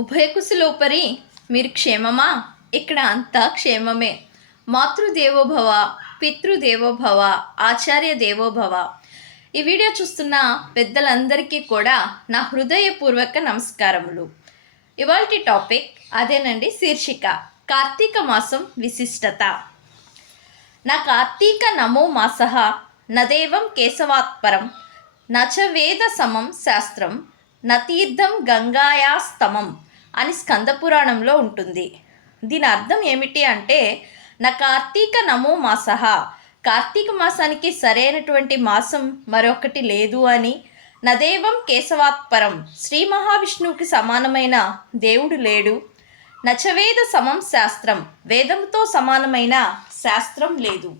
ఉభయకుశలోపరి మీరు క్షేమమా? ఇక్కడ అంతా క్షేమమే. మాతృదేవోభవ, పితృదేవోభవ, ఆచార్య దేవోభవ. ఈ వీడియో చూస్తున్న పెద్దలందరికీ కూడా నా హృదయపూర్వక నమస్కారములు. ఇవాల్టి టాపిక్ అదేనండి, శీర్షిక కార్తీక మాసం విశిష్టత. నా కార్తీక నమో మాసః నదేవం కేశవాత్పరం నచ వేద సమం శాస్త్రం నతీర్థం గంగాయాస్తమం అని స్కందపురాణంలో ఉంటుంది. దీని అర్థం ఏమిటి అంటే, నా కార్తీక నమో మాసః, కార్తీక మాసానికి సరైనటువంటి మాసం మరొకటి లేదు అని, నదేవం కేశవాత్పరం, శ్రీ మహావిష్ణువుకి సమానమైన దేవుడు లేడు, నచవేద సమం శాస్త్రం, వేదంతో సమానమైన శాస్త్రం లేదు,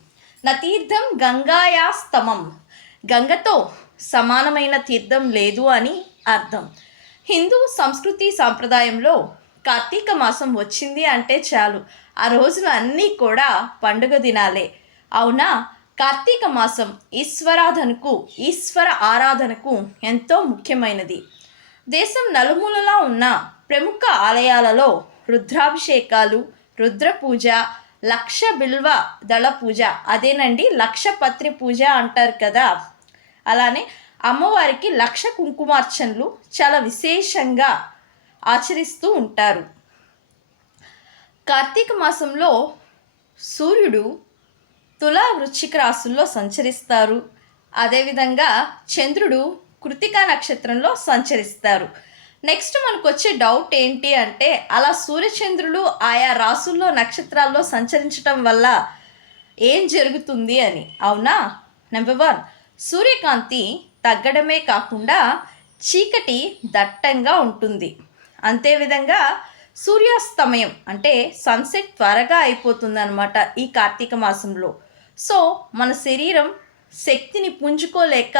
నతీర్థం గంగాయాస్తమం, గంగతో సమానమైన తీర్థం లేదు అని అర్థం. హిందూ సంస్కృతి సాంప్రదాయంలో కార్తీక మాసం వచ్చింది అంటే చాలు, ఆ రోజులు అన్నీ కూడా పండుగ దినాలే. అవునా, కార్తీక మాసం ఈశ్వర ఆరాధనకు ఎంతో ముఖ్యమైనది. దేశం నలుమూలలా ఉన్న ప్రముఖ ఆలయాలలో రుద్రాభిషేకాలు, రుద్ర పూజ, లక్ష బిల్వ దళ పూజ, అదేనండి లక్షపత్రి పూజ అంటారు కదా, అలానే అమ్మవారికి లక్ష కుంకుమార్చనలు చాలా విశేషంగా ఆచరిస్తూ ఉంటారు. కార్తీక మాసంలో సూర్యుడు తులా వృశ్చిక రాశుల్లో సంచరిస్తారు. అదేవిధంగా చంద్రుడు కృతికా నక్షత్రంలో సంచరిస్తారు. నెక్స్ట్ మనకు వచ్చే డౌట్ ఏంటి అంటే, అలా సూర్యచంద్రులు ఆయా రాశుల్లో నక్షత్రాల్లో సంచరించటం వల్ల ఏం జరుగుతుంది అని. అవునా, నెంబర్ 1, సూర్యకాంతి తగ్గడమే కాకుండా చీకటి దట్టంగా ఉంటుంది. అంతేవిధంగా సూర్యాస్తమయం అంటే సన్సెట్ త్వరగా అయిపోతుందన్నమాట ఈ కార్తీక మాసంలో. సో మన శరీరం శక్తిని పుంజుకోలేక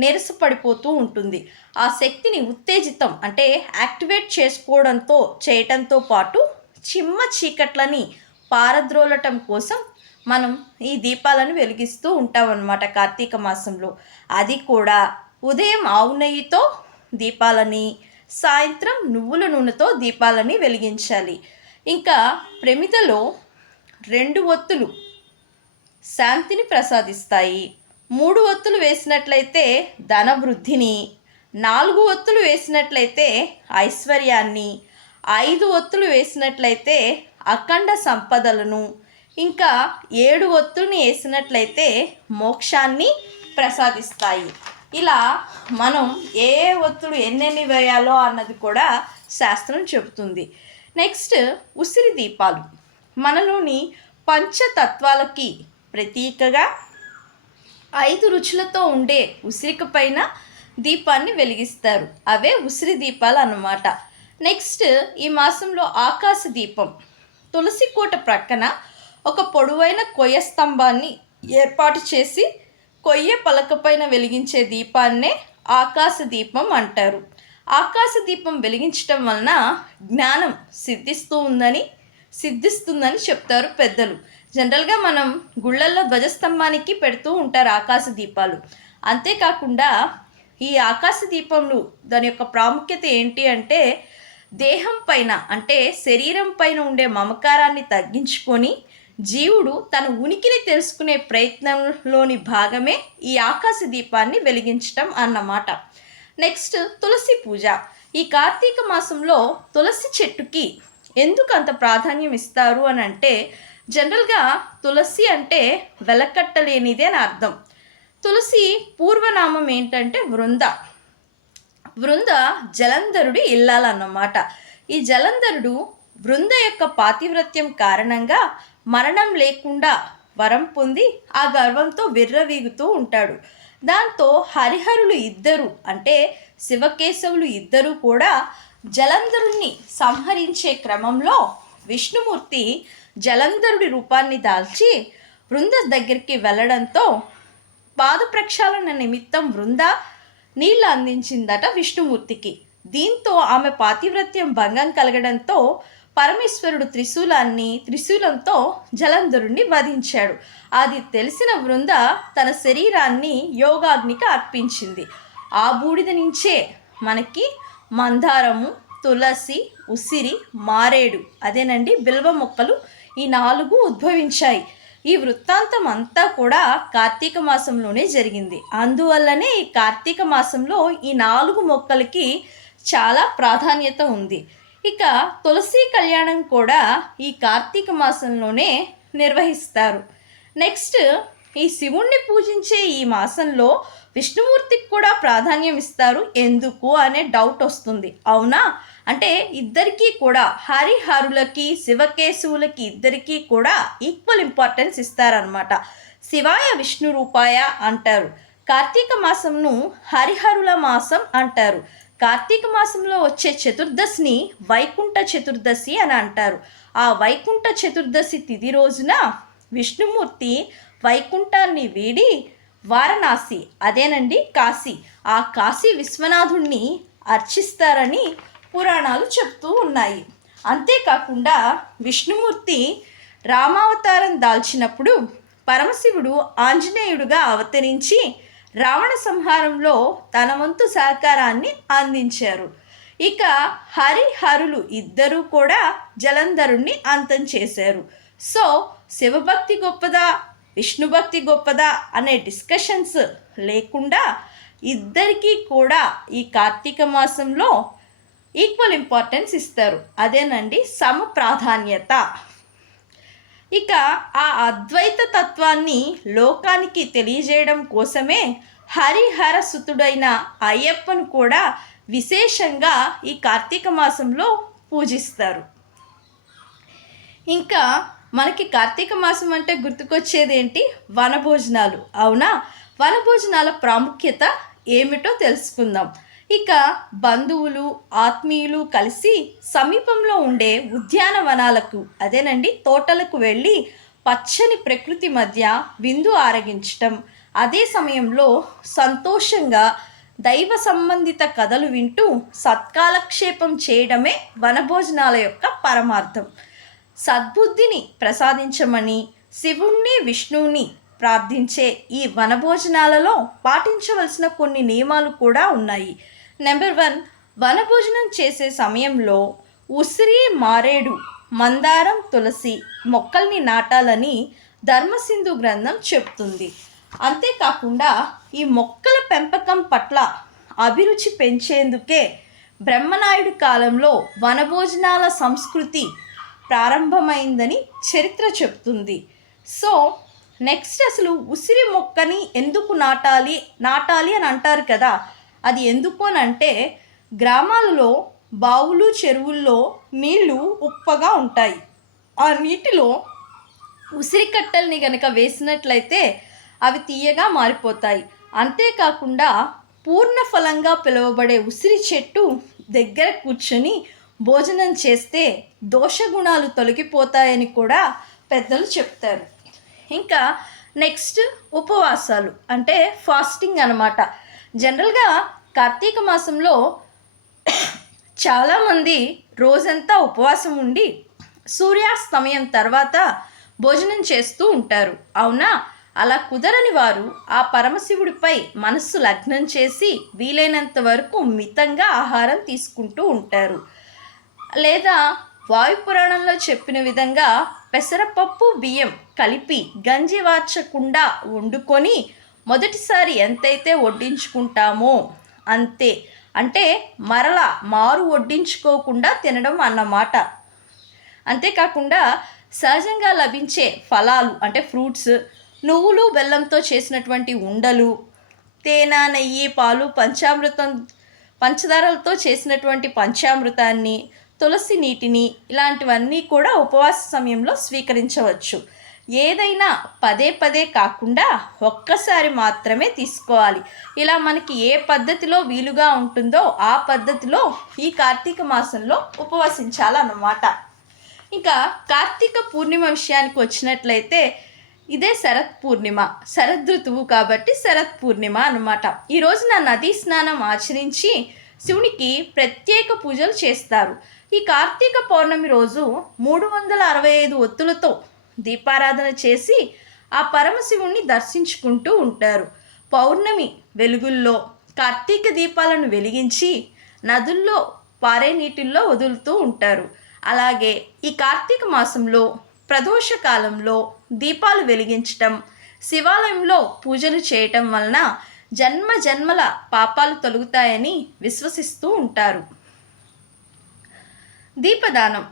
నీరసపడిపోతూ ఉంటుంది. ఆ శక్తిని ఉత్తేజితం అంటే యాక్టివేట్ చేయటంతో పాటు చిమ్మ చీకట్లని పారద్రోలటం కోసం మనం ఈ దీపాలను వెలిగిస్తూ ఉంటామన్నమాట కార్తీక మాసంలో. అది కూడా ఉదయం ఆవు నెయ్యితో దీపాలని, సాయంత్రం నువ్వుల నూనెతో దీపాలని వెలిగించాలి. ఇంకా ప్రమిదలో 2 ఒత్తులు శాంతిని ప్రసాదిస్తాయి. 3 ఒత్తులు వేసినట్లయితే ధనవృద్ధిని, 4 ఒత్తులు వేసినట్లయితే ఐశ్వర్యాన్ని, 5 ఒత్తులు వేసినట్లయితే అఖండ సంపదలను, ఇంకా 7 ఒత్తుల్ని వేసినట్లయితే మోక్షాన్ని ప్రసాదిస్తాయి. ఇలా మనం ఏ ఒత్తులు ఎన్నెన్ని వేయాలో అన్నది కూడా శాస్త్రం చెబుతుంది. నెక్స్ట్ ఉసిరి దీపాలు. మనలోని పంచతత్వాలకి ప్రతీకగా 5 రుచులతో ఉండే ఉసిరిక పైన దీపాన్ని వెలిగిస్తారు. అవే ఉసిరి దీపాలు అన్నమాట. నెక్స్ట్ ఈ మాసంలో ఆకాశ దీపం. తులసి కోట ప్రక్కన ఒక పొడవైన కొయ్య స్తంభాన్ని ఏర్పాటు చేసి కొయ్య పలకపైన వెలిగించే దీపాన్నే ఆకాశ దీపం అంటారు. ఆకాశ దీపం వెలిగించటం వలన జ్ఞానం సిద్ధిస్తుందని చెప్తారు పెద్దలు. జనరల్గా మనం గుళ్ళల్లో ధ్వజస్తంభానికి పెడుతూ ఉంటారు ఆకాశ దీపాలు. అంతేకాకుండా ఈ ఆకాశ దీపంలో దాని యొక్క ప్రాముఖ్యత ఏంటి అంటే, దేహం పైన అంటే శరీరం పైన ఉండే మమకారాన్ని తగ్గించుకొని జీవుడు తన ఉనికిని తెలుసుకునే ప్రయత్నంలోని భాగమే ఈ ఆకాశ దీపాన్ని వెలిగించటం అన్నమాట. నెక్స్ట్ తులసి పూజ. ఈ కార్తీక మాసంలో తులసి చెట్టుకి ఎందుకు అంత ప్రాధాన్యం ఇస్తారు అని అంటే, జనరల్గా తులసి అంటే వెలకట్టలేనిది అని అర్థం. తులసి పూర్వనామం ఏంటంటే వృంద. వృంద జలంధరుడి ఇల్లాలన్నమాట. ఈ జలంధరుడు వృంద యొక్క పాతివ్రత్యం కారణంగా మరణం లేకుండా వరం పొంది ఆ గర్వంతో విర్రవీగుతూ ఉంటాడు. దాంతో హరిహరులు ఇద్దరు అంటే శివకేశవులు ఇద్దరు కూడా జలంధరుణ్ణి సంహరించే క్రమంలో విష్ణుమూర్తి జలంధరుడి రూపాన్ని దాల్చి వృంద దగ్గరికి వెళ్ళడంతో పాద ప్రక్షాళన నిమిత్తం వృంద నీళ్లు అందించిందట విష్ణుమూర్తికి. దీంతో ఆమె పాతివ్రత్యం భంగం కలగడంతో పరమేశ్వరుడు త్రిశూలంతో జలంధరుణ్ణి వధించాడు. అది తెలిసిన వృంద తన శరీరాన్ని యోగాగ్నికి అర్పించింది. ఆ బూడిద నుంచే మనకి మందారము, తులసి, ఉసిరి, మారేడు అదేనండి బిల్వ మొక్కలు ఈ 4 ఉద్భవించాయి. ఈ వృత్తాంతం అంతా కూడా కార్తీక మాసంలోనే జరిగింది. అందువల్లనే ఈ కార్తీక మాసంలో ఈ 4 మొక్కలకి చాలా ప్రాధాన్యత ఉంది. ఇక తులసి కళ్యాణం కూడా ఈ కార్తీక మాసంలోనే నిర్వహిస్తారు. నెక్స్ట్, ఈ శివుణ్ణి పూజించే ఈ మాసంలో విష్ణుమూర్తికి కూడా ప్రాధాన్యం ఇస్తారు. ఎందుకు అనే డౌట్ వస్తుంది. అవునా? అంటే ఇద్దరికీ కూడా, హరిహరులకి శివకేశవులకి ఇద్దరికీ కూడా ఈక్వల్ ఇంపార్టెన్స్ ఇస్తారనమాట. శివాయ విష్ణు రూపాయ అంటారు. కార్తీక మాసంను హరిహరుల మాసం అంటారు. కార్తీక మాసంలో వచ్చే చతుర్దశిని వైకుంఠ చతుర్దశి అని అంటారు. ఆ వైకుంఠ చతుర్దశి తిథి రోజున విష్ణుమూర్తి వైకుంఠాన్ని వీడి వారణాసి, అదేనండి కాశీ, ఆ కాశీ విశ్వనాథుణ్ణి అర్చిస్తారని పురాణాలు చెప్తూ ఉన్నాయి. అంతేకాకుండా విష్ణుమూర్తి రామావతారం దాల్చినప్పుడు పరమశివుడు ఆంజనేయుడుగా అవతరించి రావణ సంహారంలో తన వంతు సహకారాన్ని అందించారు. ఇక హరిహరులు ఇద్దరూ కూడా జలంధరుణ్ణి అంతం చేశారు. సో శివభక్తి గొప్పదా విష్ణుభక్తి గొప్పదా అనే డిస్కషన్స్ లేకుండా ఇద్దరికీ కూడా ఈ కార్తీక మాసంలో ఈక్వల్ ఇంపార్టెన్స్ ఇస్తారు. అదేనండి సమ ప్రాధాన్యత. ఇక ఆ అద్వైత తత్వాన్ని లోకానికి తెలియజేయడం కోసమే హరిహర సుతుడైన అయ్యప్పను కూడా విశేషంగా ఈ కార్తీక మాసంలో పూజిస్తారు. ఇంకా మనకి కార్తీక మాసం అంటే గుర్తుకొచ్చేది ఏంటి? వనభోజనాలు. అవునా? వనభోజనాల ప్రాముఖ్యత ఏమిటో తెలుసుకుందాం. ఇక బంధువులు ఆత్మీయులు కలిసి సమీపంలో ఉండే ఉద్యానవనాలకు, అదేనండి తోటలకు వెళ్ళి పచ్చని ప్రకృతి మధ్య విందు ఆరగించటం, అదే సమయంలో సంతోషంగా దైవ సంబంధిత కథలు వింటూ సత్కాలక్షేపం చేయడమే వనభోజనాల యొక్క పరమార్థం. సద్బుద్ధిని ప్రసాదించమని శివుణ్ణి విష్ణువుని ప్రార్థించే ఈ వనభోజనాలలో పాటించవలసిన కొన్ని నియమాలు కూడా ఉన్నాయి. నెంబర్ 1, వనభోజనం చేసే సమయంలో ఉసిరి, మారేడు, మందారం, తులసి మొక్కల్ని నాటాలని ధర్మసింధు గ్రంథం చెప్తుంది. అంతేకాకుండా ఈ మొక్కల పెంపకం పట్ల అభిరుచి పెంచేందుకే బ్రహ్మనాయుడు కాలంలో వనభోజనాల సంస్కృతి ప్రారంభమైందని చరిత్ర చెప్తుంది. సో నెక్స్ట్, అసలు ఉసిరి మొక్కని ఎందుకు నాటాలి అని అంటారు కదా, అది ఎందుకు అని అంటే గ్రామాలలో బావులు చెరువుల్లో నీళ్లు ఉప్పగా ఉంటాయి. ఆ నీటిలో ఉసిరి కట్టల్ని గనక వేసినట్లయితే అవి తీయగా మారిపోతాయి. అంతేకాకుండా పూర్ణఫలంగా పిలువబడే ఉసిరి చెట్టు దగ్గర కూర్చొని భోజనం చేస్తే దోషగుణాలు తొలగిపోతాయని కూడా పెద్దలు చెప్తారు. ఇంకా నెక్స్ట్, ఉపవాసాలు అంటే ఫాస్టింగ్ అన్నమాట. జనరల్గా కార్తీక మాసంలో చాలామంది రోజంతా ఉపవాసం ఉండి సూర్యాస్తమయం తర్వాత భోజనం చేస్తూ ఉంటారు. అవునా? అలా కుదరని వారు ఆ పరమశివుడిపై మనస్సు లగ్నం చేసి వీలైనంత వరకు మితంగా ఆహారం తీసుకుంటూ ఉంటారు. లేదా వాయుపురాణంలో చెప్పిన విధంగా పెసరపప్పు బియ్యం కలిపి గంజి వార్చకుండా వండుకొని మొదటిసారి ఎంతైతే వడ్డించుకుంటామో అంతే, అంటే మరలా మారు వడ్డించుకోకుండా తినడం అన్నమాట. అంతేకాకుండా సహజంగా లభించే ఫలాలు అంటే ఫ్రూట్స్, నువ్వులు బెల్లంతో చేసినటువంటి ఉండలు, తేనె, నెయ్యి, పాలు, పంచదారలతో చేసినటువంటి పంచామృతాన్ని, తులసి నీటిని ఇలాంటివన్నీ కూడా ఉపవాస సమయంలో స్వీకరించవచ్చు. ఏదైనా పదే పదే కాకుండా ఒక్కసారి మాత్రమే తీసుకోవాలి. ఇలా మనకి ఏ పద్ధతిలో వీలుగా ఉంటుందో ఆ పద్ధతిలో ఈ కార్తీక మాసంలో ఉపవసించాలన్నమాట. ఇంకా కార్తీక పూర్ణిమ విషయానికి వచ్చినట్లయితే ఇదే శరత్ పూర్ణిమ, శరదృతువు కాబట్టి శరత్ పూర్ణిమ అన్నమాట. ఈ రోజున నదీ స్నానం ఆచరించి శివునికి ప్రత్యేక పూజలు చేస్తారు. ఈ కార్తీక పౌర్ణమి రోజు 365 ఒత్తులతో దీపారాధన చేసి ఆ పరమశివుణ్ణి దర్శించుకుంటూ ఉంటారు. పౌర్ణమి వెలుగుల్లో కార్తీక దీపాలను వెలిగించి నదుల్లో పారే నీటిల్లో వదులుతూ ఉంటారు. అలాగే ఈ కార్తీక మాసంలో ప్రదోష కాలంలో దీపాలు వెలిగించటం, శివాలయంలో పూజలు చేయటం వలన జన్మ జన్మల పాపాలు తొలగుతాయని విశ్వసిస్తూ ఉంటారు. దీపదానం.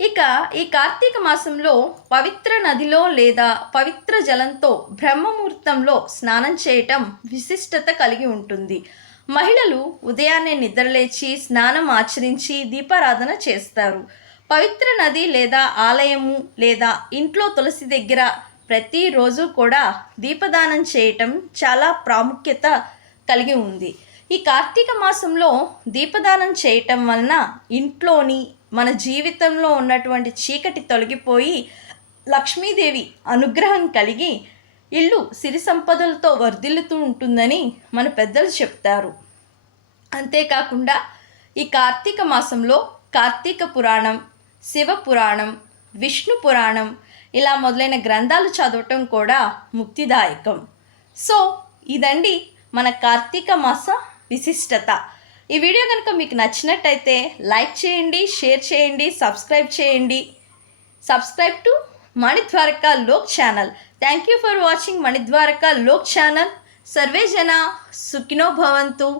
ఇక ఈ కార్తీక మాసంలో పవిత్ర నదిలో లేదా పవిత్ర జలంతో బ్రహ్మముహూర్తంలో స్నానం చేయటం విశిష్టత కలిగి ఉంటుంది. మహిళలు ఉదయాన్నే నిద్రలేచి స్నానం ఆచరించి దీపారాధన చేస్తారు. పవిత్ర నది లేదా ఆలయము లేదా ఇంట్లో తులసి దగ్గర ప్రతిరోజు కూడా దీపదానం చేయటం చాలా ప్రాముఖ్యత కలిగి ఉంది. ఈ కార్తీక మాసంలో దీపదానం చేయటం వలన ఇంట్లోని మన జీవితంలో ఉన్నటువంటి చీకటి తొలగిపోయి లక్ష్మీదేవి అనుగ్రహం కలిగి ఇల్లు సిరి సంపదలతో వర్ధిల్లుతూ ఉంటుందని మన పెద్దలు చెప్తారు. అంతేకాకుండా ఈ కార్తీక మాసంలో కార్తీక పురాణం, శివ పురాణం, విష్ణు పురాణం ఇలా మొదలైన గ్రంథాలు చదవటం కూడా ముక్తిదాయకం. సో ఇదండి మన కార్తీక మాస విశిష్టత. ఈ వీడియో కనుక మీకు నచ్చినట్టయితే లైక్ చేయండి, షేర్ చేయండి, subscribe to Manidwaraka Lok channel. Thank you for watching Manidwaraka Lok channel. Survey జన సుఖినో భవంతు.